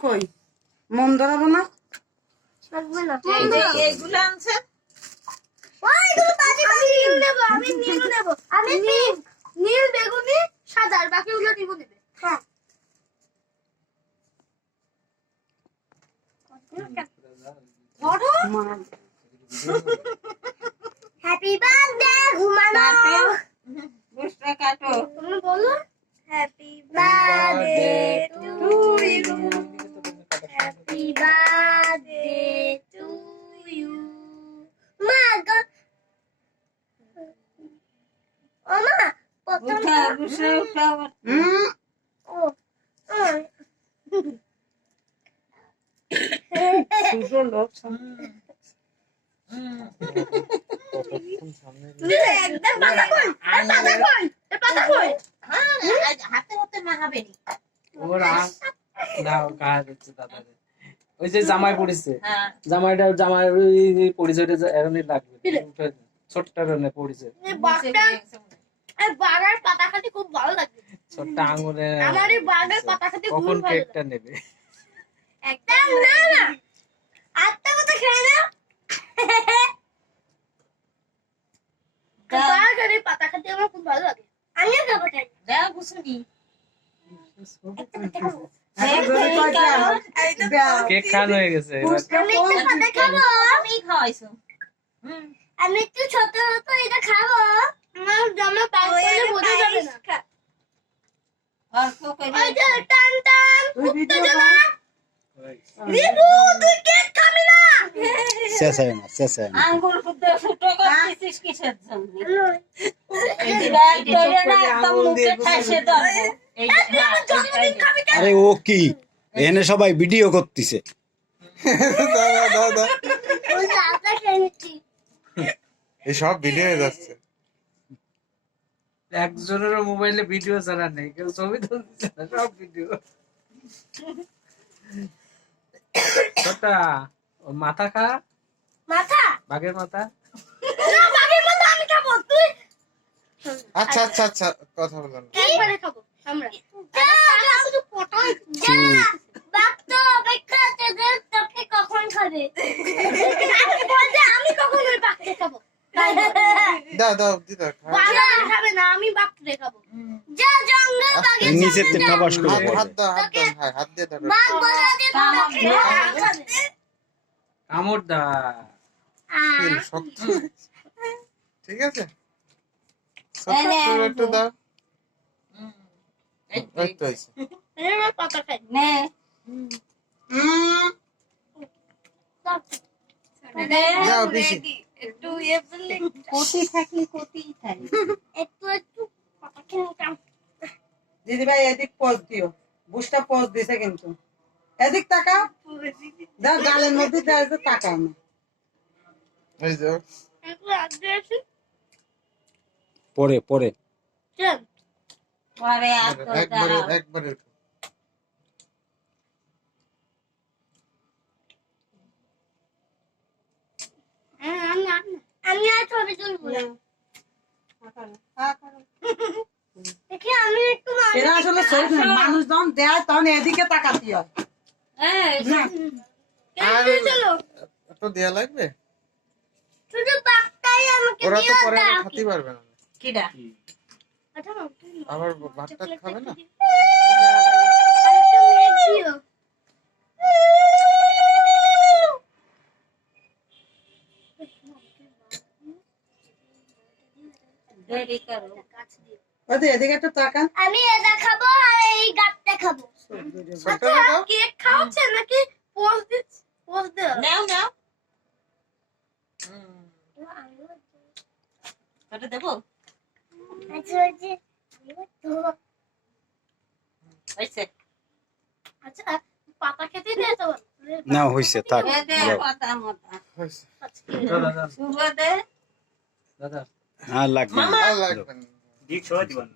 কই মন ধরাবো না লাগবে না এই যে এইগুলো আনছে ওই তুমি বাজি বাজি নীল নেব আমি নীল নেব আমি পিঙ্ক নীল বেগুনি সাদা আর বাকিগুলো দিব দিবে হ্যাঁ ধরো হ্যাপি বার্থডে ঘুমানো বুঝতে কাটো তুমি বলো happy birthday to you happy birthday to you মা ও মা প্রথম উঠা বুঝে উঠা ও সুযোগ লোক তুমি একদম পাতা কই পাতা কই পাতা কই হাতে হাতে মাখাবে নি ওরা দাও কাজ হচ্ছে দাদারে ওই যে জামাই পড়েছে হ্যাঁ জামাই পরিচয়টা এরকমই লাগবে ছোট্ট রনে পড়েছে এই বাগটা এই বাগার পাতা খেতে খুব ভালো লাগে ছোট্ট আঙুলে আমার এই বাগার পাতা খেতে খুব কখন ভালো লাগে কেকটা নেবে একদম না না আটটা মতো খেয়ে নাও বাগারের পাতা খেতে আমার খুব ভালো লাগে আমিও খাবো তাই দাও বুঝনি কেক খাওয়ানো হয়ে গেছে এবার আমি একটু পাতা খাবো আমি খাওয়াইছো আমি একটু ছোট ছোট এটা খাবো আমার জামা পায়ে বোঝা যাবে না আর কেউ কই ওই যে টান টান উত্তেজনা রিবু তুই কেক খাবি না শেষ হয় না শেষ হয় না আঙ্গুল ফুটো ফুটো করছিস কিসের জন্য এই দিদা তোরে না একদম মুখে ঠাসে দাও এই জন্মদিন খাবি কেন আরে ও কি এখানে সবাই ভিডিও করতেছে ওই যে আটা খেয়ে নিচ্ছি এই সব ভিডিও যাচ্ছে একজনের মোবাইলে ভিডিও ছাড়া নেই কেউ ছবি তুলছে না, সব ভিডিও ছোট্টা ওর মাথা খা মাথা বাঘের মাথা না বাগের মতো আমি খাবো তুই আচ্ছা আচ্ছা আচ্ছা কথা বলেন একবারে খাবো আমরা যা শুধু পটাই যা বাপ তো অপেক্ষা আছে যে তোকে কখন খাবে আমি বলতে আমি কখন ওই বাঘকে খাবো দাও দাও দিদা বাঘ খাবে না আমি বাঘকে খাবো যা জঙ্গল বাঘের নিচের থেকে খাবাস করে হাত পড়বে। হাত দাও হাত দাও হ্যাঁ হাত দিয়ে ধরো বাঘ বলা দিয়ে খাবে কামড় দা ফিল শক্ত ঠিক আছে ছোট একটু দাও এই তো হইছে এবার পাতা খাই নে যাও বেশি একটু ইয়ে বললে কোটি থাকলে কোটি থাকে একটু একটু পাতা খেয়ে নিতাম দিদি ভাই এদিক পোজ দিও বুসটা পোজ দিছে কিন্তু এদিক তাকাও দাও গালের মধ্যে দেয় যে তাকাও না এই যে একটু আগে আসি পরে পরে চল পরে আর তো একবারে দাঁড়াও একবারে আমি আর ছবি তুলবো না দেখি আমি একটু এরা আসলে শরীর না, মানুষ যখন দেয় তখন এদিকে তাকাতে হয় চলো একটু দেয়া লাগবে শুধু বাঘটাই আমাকে ওরা তো দিও পরে দাও খেতে পারবে না কিডা আচ্ছা না আবার ভাতটা খাবে না আরেকটা মেঘ দিও দেরি করো ওই যে এদিকে একটু তাকান আমি এটা খাবো আর এই গাছটা খাবো আচ্ছা কেক খাওয়াচ্ছে নাকি পোজ দিচ্ছে পোজ দাও নাও নাও তোরে দেবো আচ্ছা আচ্ছা হইছে আচ্ছা পাতা খেতে দিয়ে তো না হইছে থাক এ দে যাও। কথা মতা হয়েছে। দাদা শুভ দে দাদা আর লাগবে না। আর লাগবে না দিক সবাই দিবেন না